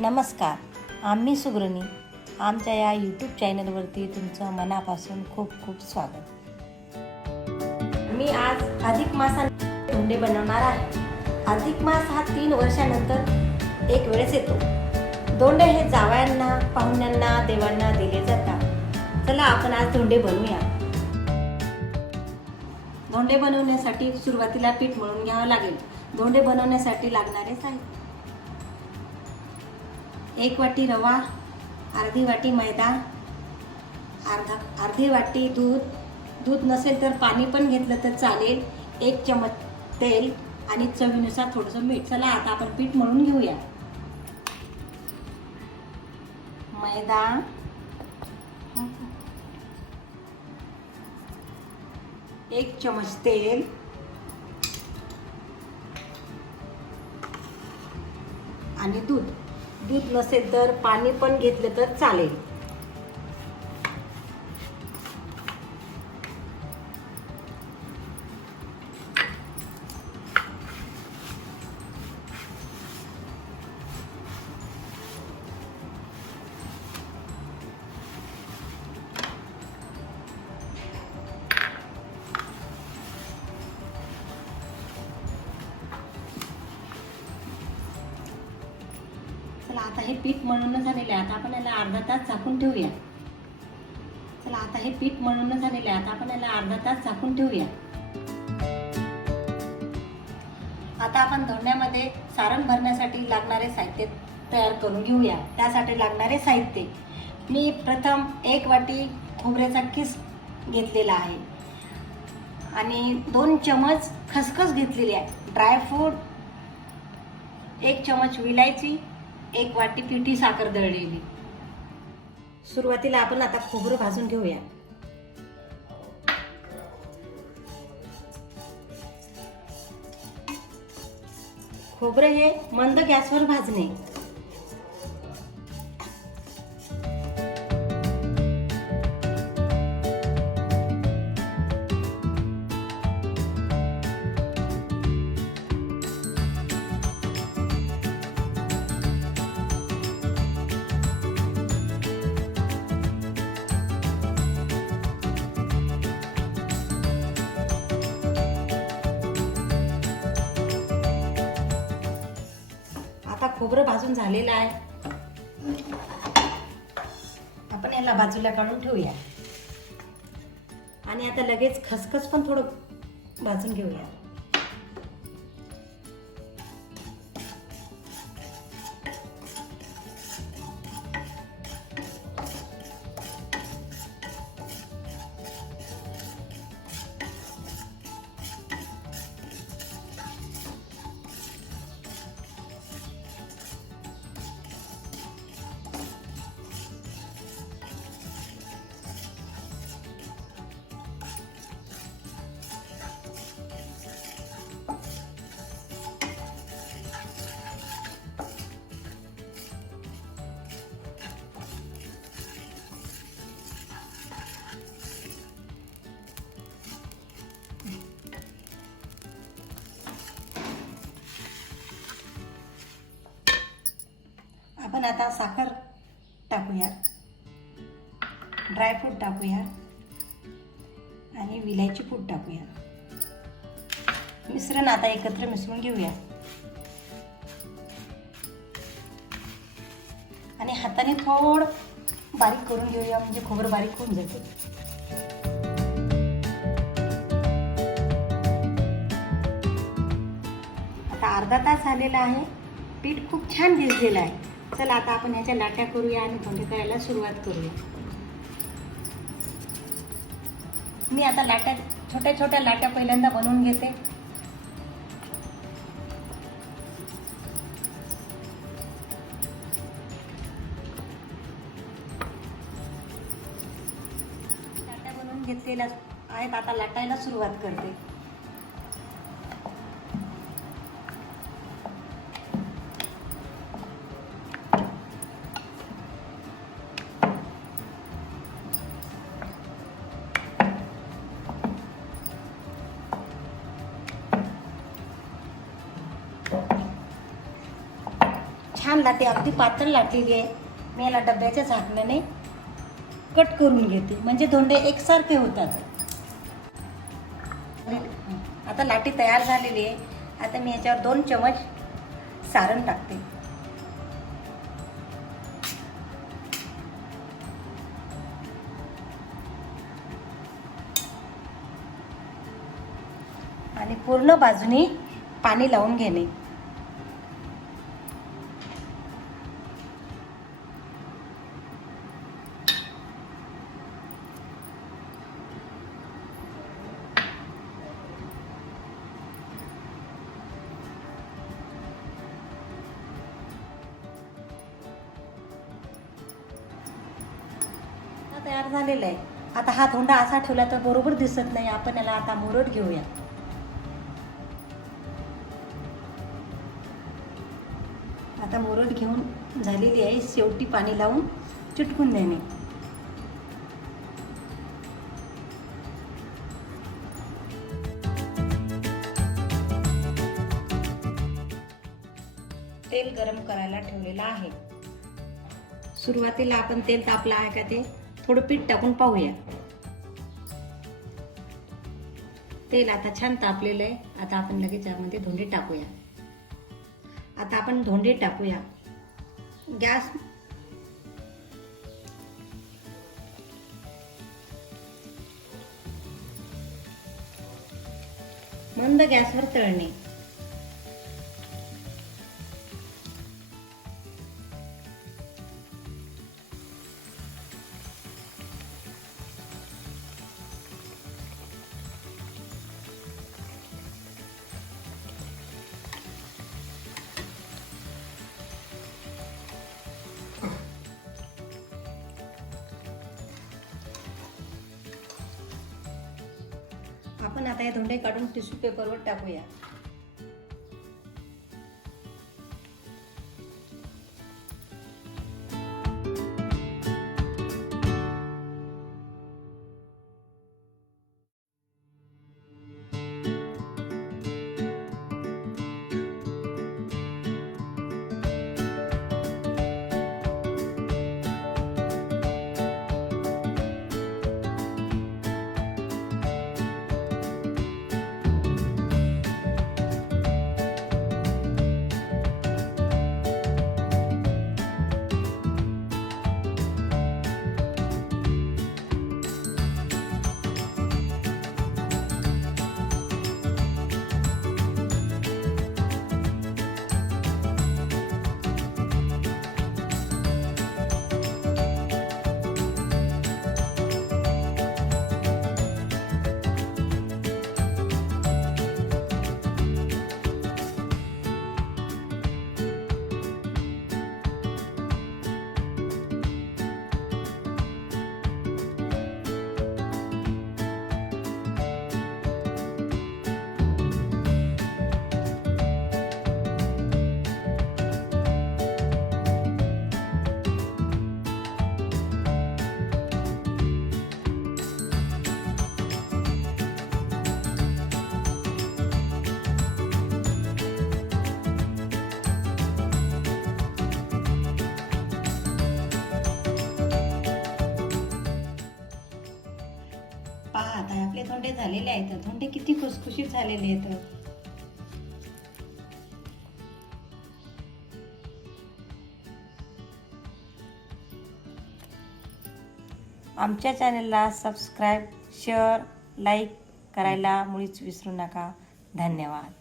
नमस्कार, आम्ही सुग्रणी आमच्या या यूट्यूब चॅनलवरती तुमचं मनापासून खूप खूप स्वागत। मी आज अधिक मासात धोंडे बनवणार आहे। अधिक मास हा 3 वर्षानंतर एक वेळेस येतो। धोंडे हे जावयांना, पाहुण्यांना, देवांना दिले जातात। चला आपण आज धोंडे बनवूया। धोंडे बनवण्यासाठी सुरुवातीला पीठ मळून घ्यावं लागेल। धोंडे बनवण्यासाठी लागणारे साहित्य: 1 वाटी रवा, अर्धी वाटी मैदा, अर्धी वाटी दूध नसेल तर पाणी पण घेतलं तर चालेल, 1 चमच तेल आणि चवीनुसार थोडंसं मीठ। चला आता आपण पीठ मळून घेऊया। मैदा, एक चमच तेल, आणि दूध नसेल तर पाणी पण घेतलं तर चालेल। चला आता हे पीठ मळून झालेले आहे। आता आपण याला अर्धा तास झाकून ठेवूया। अर्धा तास झाकून ठेवूया। आता आपण धोंड्यामध्ये सारण भरण्यासाठी लागणारे साहित्य तयार करून घेऊया। त्यासाठी लागणारे साहित्य: मी प्रथम 1 वाटी खोबऱ्याचा किस घेतलेला आहे आणि 2 चमच खसखस घेतलेली आहे, ड्रायफ्रूट, 1 चमच विलायची, 1 वाटी पिठी साखर दळलेली। सुरुवातीला आपण आता खोबरं भाजून घेऊया। खोबरं हे मंद गॅसवर भाजणे। आता खोबरं भाजून झालेलं आहे। आपण याला बाजूला काढून ठेवूया आणि आता लगेच खसखस पण थोडं भाजून घेऊया। आपण आता साखर टाकूया, ड्रायफ्रूट टाकूया आणि विलायची पूड टाकूया। मिश्रण आता एकत्र मिसळून घेऊया आणि हाताने थोडं बारीक करून घेऊया, म्हणजे खोबरं बारीक होऊन जाते। आता अर्धा तास झालेला आहे। पीठ खूप छान भिजलेलं आहे। चला आता आपण ह्याच्या लाट्या करूया आणि धोंडे करायला सुरुवात करूया। मी आता छोट्या छोट्या लाट्या पहिल्यांदा बनवून घेते। लाट्या बनवून घेतलेल्या आहेत, आता लाटायला सुरुवात करते। छान लाटे, अगदी पातळ लाटलेली आहे. मी याला डब्याच्या झाकणाने कट करून घेते, म्हणजे धोंडे एकसारखे होतात. आता लाटी तयार झालेली आहे. आता मी याच्यावर 2 चमच सारण टाकते. आणि पूर्ण बाजूनी पाणी लावून घेणे. तयार झालेला आहे. आता हा धोंडा असा ठेवला तर बरोबर दिसत नाही. आपण याला आता मुरड घेऊया. आता मुरड घेऊन झालेली आहे. शेवटी पाणी लावून चिटकून देणे. तेल गरम करायला ठेवलेलं आहे. सुरुवातीला आपण तेल तापलं आहे का ते थोडं पीठ टाकून पाहूया. तेल आता छान तापलेलं आहे. आता आपण लगेच यामध्ये धोंडे टाकूया. आता आपण धोंडे टाकूया. गॅस मंद गॅसवर तळणे. आपण आता हे धोंडे काढून टिश्यू पेपरवर टाकूया. पहा आता आपले धोंडे झालेले आहेत. धोंडे किती खुसखुशीत झालेले आहेत. आमच्या चॅनलला सबस्क्राईब, शेअर, लाईक करायला मुळीच विसरू नका. धन्यवाद.